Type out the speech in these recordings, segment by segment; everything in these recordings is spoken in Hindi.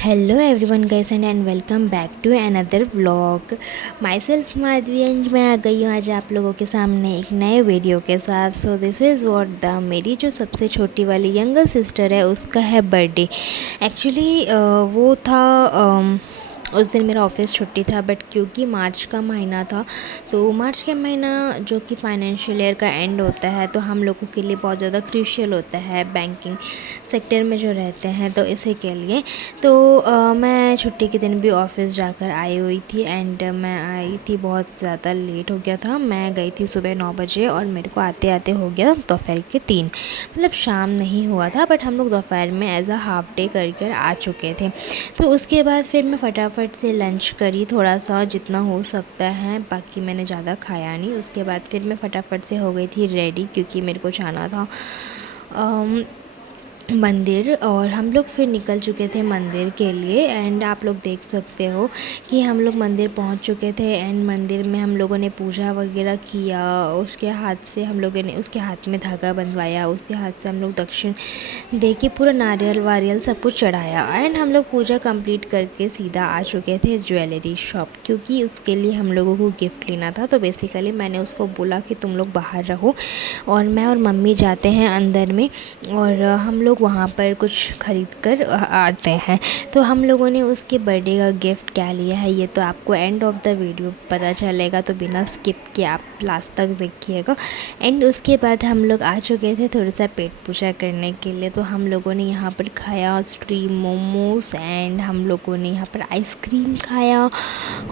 Hello everyone guys and welcome back to another vlog. Myself Madhavi and मैं आ गई हूँ आज आप लोगों के सामने एक नए वीडियो के साथ। So this is what the मेरी जो सबसे छोटी वाली यंगर सिस्टर है उसका है बर्थडे। एक्चुअली वो था उस दिन मेरा ऑफिस छुट्टी था, बट क्योंकि मार्च का महीना था तो मार्च का महीना जो कि फाइनेंशियल ईयर का एंड होता है तो हम लोगों के लिए बहुत ज़्यादा क्रूशियल होता है बैंकिंग सेक्टर में जो रहते हैं, तो इसी के लिए तो मैं छुट्टी के दिन भी ऑफिस जाकर आई हुई थी एंड मैं आई थी बहुत ज़्यादा लेट हो गया था। मैं गई थी सुबह 9 बजे और मेरे को आते आते हो गया दोपहर के 3, मतलब शाम नहीं हुआ था, बट हम लोग दोपहर में एज अ हाफ डे कर आ चुके थे। तो उसके बाद फिर मैं फटाफट से लंच करी, थोड़ा सा जितना हो सकता है, बाकी मैंने ज़्यादा खाया नहीं। उसके बाद फिर मैं फटाफट से हो गई थी रेडी क्योंकि मेरे को जाना था मंदिर, और हम लोग फिर निकल चुके थे मंदिर के लिए। एंड आप लोग देख सकते हो कि हम लोग मंदिर पहुंच चुके थे एंड मंदिर में हम लोगों ने पूजा वगैरह किया। उसके हाथ से हम लोगों ने उसके हाथ में धागा बंधवाया, उसके हाथ से हम लोग दक्षिण दे के पूरा नारियल वारियल सब कुछ चढ़ाया एंड हम लोग पूजा कंप्लीट करके सीधा आ चुके थे ज्वेलरी शॉप, क्योंकि उसके लिए हम लोगों को गिफ्ट लेना था। तो बेसिकली मैंने उसको बोला कि तुम लोग बाहर रहो और मैं और मम्मी जाते हैं अंदर में और हम लोग वहाँ पर कुछ ख़रीद कर आते हैं। तो हम लोगों ने उसके बर्थडे का गिफ्ट क्या लिया है ये तो आपको एंड ऑफ द वीडियो पता चलेगा, तो बिना स्किप के आप लास्ट तक देखिएगा। एंड उसके बाद हम लोग आ चुके थे थोड़ा सा पेट पूजा करने के लिए। तो हम लोगों ने यहाँ पर खाया स्ट्रीम मोमोज एंड हम लोगों ने यहाँ पर आइसक्रीम खाया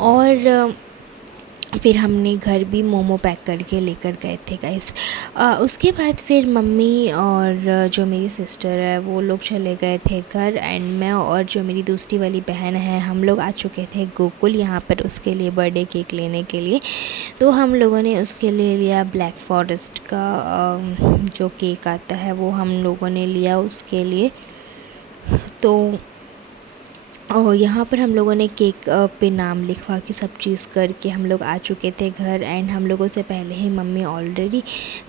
और फिर हमने घर भी मोमो पैक करके लेकर गए थे गाइस। उसके बाद फिर मम्मी और जो मेरी सिस्टर है वो लोग चले गए थे घर एंड मैं और जो मेरी दूसरी वाली बहन है हम लोग आ चुके थे गोकुल यहाँ पर उसके लिए बर्थडे केक लेने के लिए। तो हम लोगों ने उसके लिए लिया ब्लैक फॉरेस्ट का जो केक आता है वो हम लोगों ने लिया उसके लिए। तो और यहाँ पर हम लोगों ने केक पे नाम लिखवा के सब चीज़ करके हम लोग आ चुके थे घर एंड हम लोगों से पहले ही मम्मी ऑलरेडी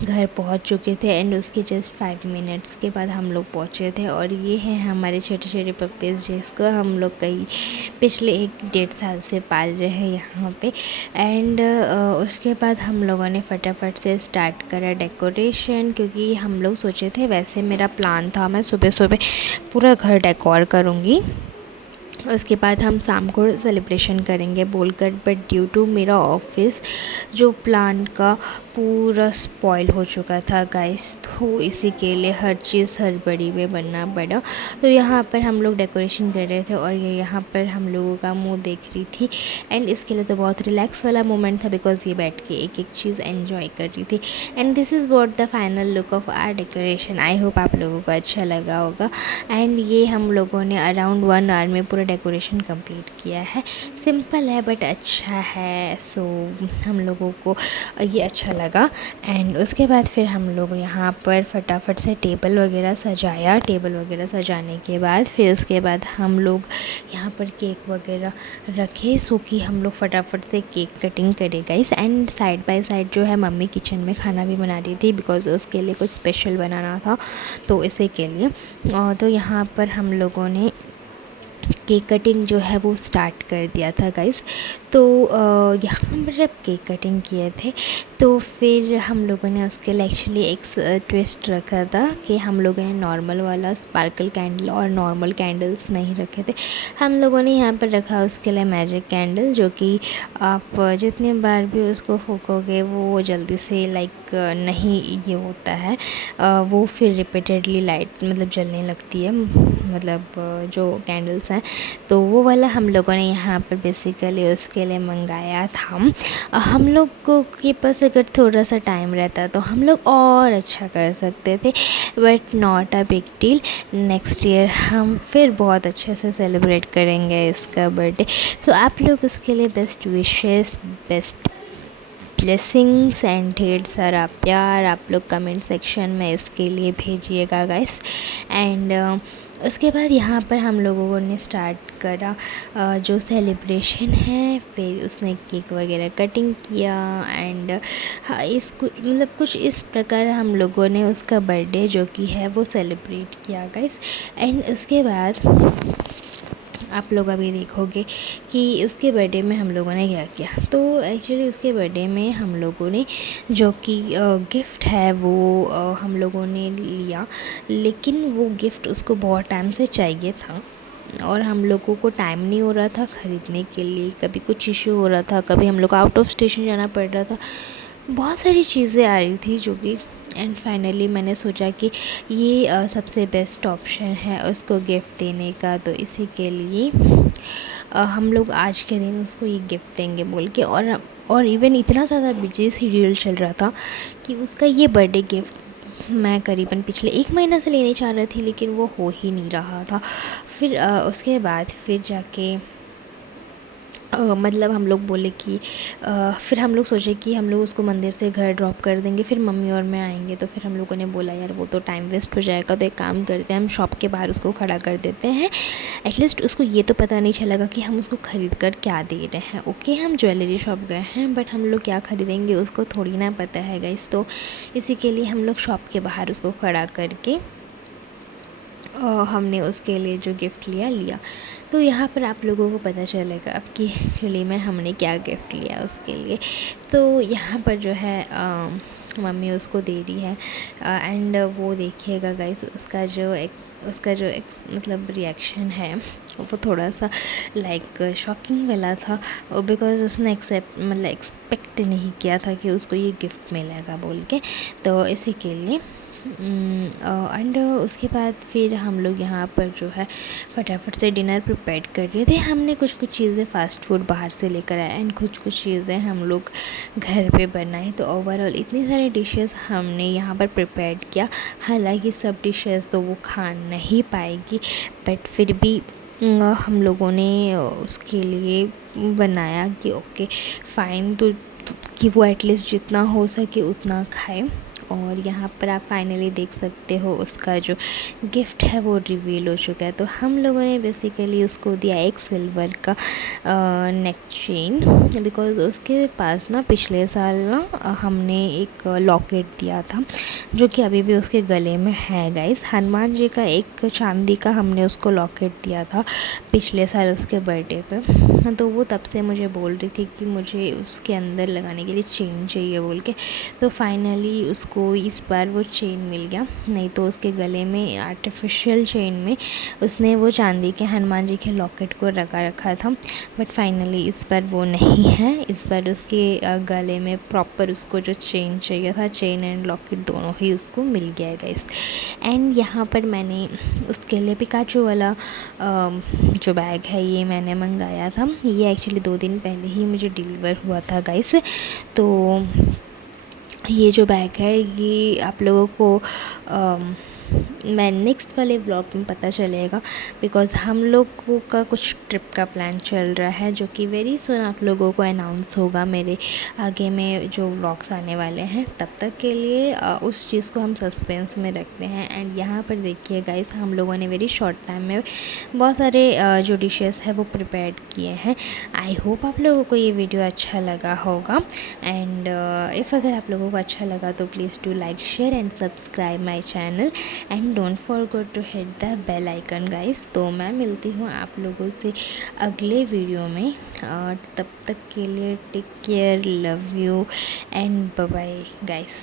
घर पहुँच चुके थे एंड उसके जस्ट 5 मिनट्स के बाद हम लोग पहुँचे थे। और ये हैं हमारे छोटे छोटे पप्पीज़ जिसको हम लोग कई पिछले 1-1.5 साल से पाल रहे हैं यहाँ पे। एंड उसके बाद हम लोगों ने फटाफट से स्टार्ट करा डेकोरेशन, क्योंकि हम लोग सोचे थे, वैसे मेरा प्लान था मैं सुबह सुबह पूरा घर डेकोर करूँगी, उसके बाद हम शाम को सेलिब्रेशन करेंगे बोलकर, बट ड्यू टू मेरा ऑफिस जो प्लान का पूरा स्पॉइल हो चुका था गाइस, तो इसी के लिए हर चीज़ हड़बड़ी में बनना पड़ा। तो यहाँ पर हम लोग डेकोरेशन कर रहे थे और ये यहाँ पर हम लोगों का मुंह देख रही थी एंड इसके लिए तो बहुत रिलैक्स वाला मोमेंट था बिकॉज ये बैठ के एक एक चीज़ एंजॉय कर रही थी। And this is what the final look of our decoration. I hope आप लोगों को अच्छा लगा होगा। एंड ये हम लोगों ने अराउंड 1 आवर में पूरा डेकोरेशन कंप्लीट किया है। सिंपल है बट अच्छा है, सो हम लोगों को ये अच्छा लगा। एंड उसके बाद फिर हम लोग यहाँ पर फटाफट से टेबल वगैरह सजाया। टेबल वगैरह सजाने के बाद फिर उसके बाद हम लोग यहाँ पर केक वगैरह रखे, सो कि हम लोग फटाफट से केक कटिंग करे guys. And side by side जो है मम्मी किचन में खाना भी बना रही थी बिकॉज़ उसके लिए कुछ स्पेशल बनाना था, तो इसी के लिए। तो यहाँ पर हम लोगों ने केक कटिंग जो है वो स्टार्ट कर दिया था गाइस। तो यहाँ पर जब केक कटिंग किए थे तो फिर हम लोगों ने उसके लिए एक्चुअली एक ट्विस्ट रखा था कि हम लोगों ने नॉर्मल वाला स्पार्कल कैंडल और नॉर्मल कैंडल्स नहीं रखे थे। हम लोगों ने यहाँ पर रखा उसके लिए मैजिक कैंडल, जो कि आप जितने बार भी उसको फूकोगे वो जल्दी से लाइक नहीं ये होता है, वो फिर रिपीटेडली लाइट मतलब जलने लगती है, मतलब जो कैंडल्स हैं। तो वो वाला हम लोगों ने यहाँ पर बेसिकली उसके लिए मंगाया था। हम लोग के पास अगर थोड़ा सा टाइम रहता तो हम लोग और अच्छा कर सकते थे, but not a big deal. Next year हम फिर बहुत अच्छे से सेलिब्रेट करेंगे इसका बर्थडे। सो आप लोग उसके लिए best wishes, best blessings and ढेर सारा प्यार आप लोग कमेंट सेक्शन में इसके लिए भेजिएगा गाइस। एंड उसके बाद यहाँ पर हम लोगों ने स्टार्ट करा जो सेलिब्रेशन है। फिर उसने केक वगैरह कटिंग किया एंड हाँ इसको मतलब कुछ इस प्रकार हम लोगों ने उसका बर्थडे जो कि है वो सेलिब्रेट किया गाइस। एंड उसके बाद आप लोग अभी देखोगे कि उसके बर्थडे में हम लोगों ने क्या किया। तो एक्चुअली उसके बर्थडे में हम लोगों ने जो कि गिफ्ट है वो हम लोगों ने लिया, लेकिन वो गिफ्ट उसको बहुत टाइम से चाहिए था और हम लोगों को टाइम नहीं हो रहा था ख़रीदने के लिए। कभी कुछ इशू हो रहा था, कभी हम लोग आउट ऑफ स्टेशन जाना पड़ रहा था, बहुत सारी चीज़ें आ रही थी जो कि एंड फाइनली मैंने सोचा कि ये सबसे बेस्ट ऑप्शन है उसको गिफ्ट देने का। तो इसी के लिए हम लोग आज के दिन उसको ये गिफ्ट देंगे बोल के। और इवन इतना ज़्यादा बिजी शेड्यूल चल रहा था कि उसका ये बर्थडे गिफ्ट मैं करीबन पिछले 1 महीना से लेने चाह रही थी, लेकिन वो हो ही नहीं रहा था। फिर उसके बाद फिर जाके मतलब हम लोग बोले कि फिर हम लोग सोचे कि हम लोग उसको मंदिर से घर ड्रॉप कर देंगे, फिर मम्मी और मैं आएंगे। तो फिर हम लोगों ने बोला यार वो तो टाइम वेस्ट हो जाएगा, तो एक काम करते हैं हम शॉप के बाहर उसको खड़ा कर देते हैं। एटलीस्ट उसको ये तो पता नहीं चलेगा कि हम उसको ख़रीद कर क्या दे रहे हैं। ओके, हम ज्वेलरी शॉप गए हैं बट हम लोग क्या ख़रीदेंगे उसको थोड़ी ना पता है गाइस। तो इसी के लिए हम लोग शॉप के बाहर उसको खड़ा करके हमने उसके लिए जो गिफ्ट लिया। तो यहाँ पर आप लोगों को पता चलेगा अब कि एक्चुअली में हमने क्या गिफ्ट लिया उसके लिए। तो यहाँ पर जो है मम्मी उसको दे रही है एंड वो देखिएगा गाइस उसका जो मतलब रिएक्शन है वो थोड़ा सा लाइक शॉकिंग वाला था, बिकॉज़ उसने एक्सपेक्ट नहीं किया था कि उसको ये गिफ्ट मिलेगा बोल के। तो इसी के लिए एंड उसके बाद फिर हम लोग यहाँ पर जो है फटाफट से डिनर प्रिपेयर कर रहे थे। हमने कुछ चीज़ें फ़ास्ट फूड बाहर से लेकर आए एंड कुछ चीज़ें हम लोग घर पे बनाई। तो ओवरऑल इतनी सारी डिशेस हमने यहाँ पर प्रिपेयर किया। हालांकि सब डिशेस तो वो खा नहीं पाएगी, बट फिर भी हम लोगों ने उसके लिए बनाया कि ओके फ़ाइन, तो कि वो एटलीस्ट जितना हो सके उतना खाए। और यहाँ पर आप फाइनली देख सकते हो उसका जो गिफ्ट है वो रिवील हो चुका है। तो हम लोगों ने बेसिकली उसको दिया एक सिल्वर का नेक चेन, बिकॉज़ उसके पास ना पिछले साल ना हमने एक लॉकेट दिया था जो कि अभी भी उसके गले में है गाइस। हनुमान जी का एक चांदी का हमने उसको लॉकेट दिया था पिछले साल उसके बर्थडे पे। तो वो तब से मुझे बोल रही थी कि मुझे उसके अंदर लगाने के लिए चेन चाहिए बोल के। तो फाइनली उसको इस बार वो चेन मिल गया, नहीं तो उसके गले में आर्टिफिशियल चेन में उसने वो चांदी के हनुमान जी के लॉकेट को रखा था। बट फाइनली इस बार वो नहीं है, इस बार उसके गले में प्रॉपर उसको जो चेन चाहिए था, चेन एंड लॉकेट दोनों ही उसको मिल गया है गाइस। एंड यहाँ पर मैंने उसके लिए पिकाचू वाला जो बैग है ये मैंने मंगाया था। ये एक्चुअली 2 दिन पहले ही मुझे डिलीवर हुआ था गाइस। तो ये जो बैग है ये आप लोगों को मैं नेक्स्ट वाले व्लॉग में पता चलेगा, बिकॉज़ हम लोगों का कुछ ट्रिप का प्लान चल रहा है जो कि वेरी सून आप लोगों को अनाउंस होगा मेरे आगे में जो व्लॉग्स आने वाले हैं। तब तक के लिए उस चीज़ को हम सस्पेंस में रखते हैं। एंड यहाँ पर देखिए गाइस, हम लोगों ने वेरी शॉर्ट टाइम में बहुत सारे जो डिशेस है वो प्रिपेयर किए हैं। आई होप आप लोगों को ये वीडियो अच्छा लगा होगा। एंड इफ़ अगर आप लोगों को अच्छा लगा तो please do like share and subscribe my channel and don't forget to hit the bell icon guys. तो मैं मिलती हूँ आप लोगों से अगले वीडियो में। तब तक के लिए take care, love you and bye bye guys.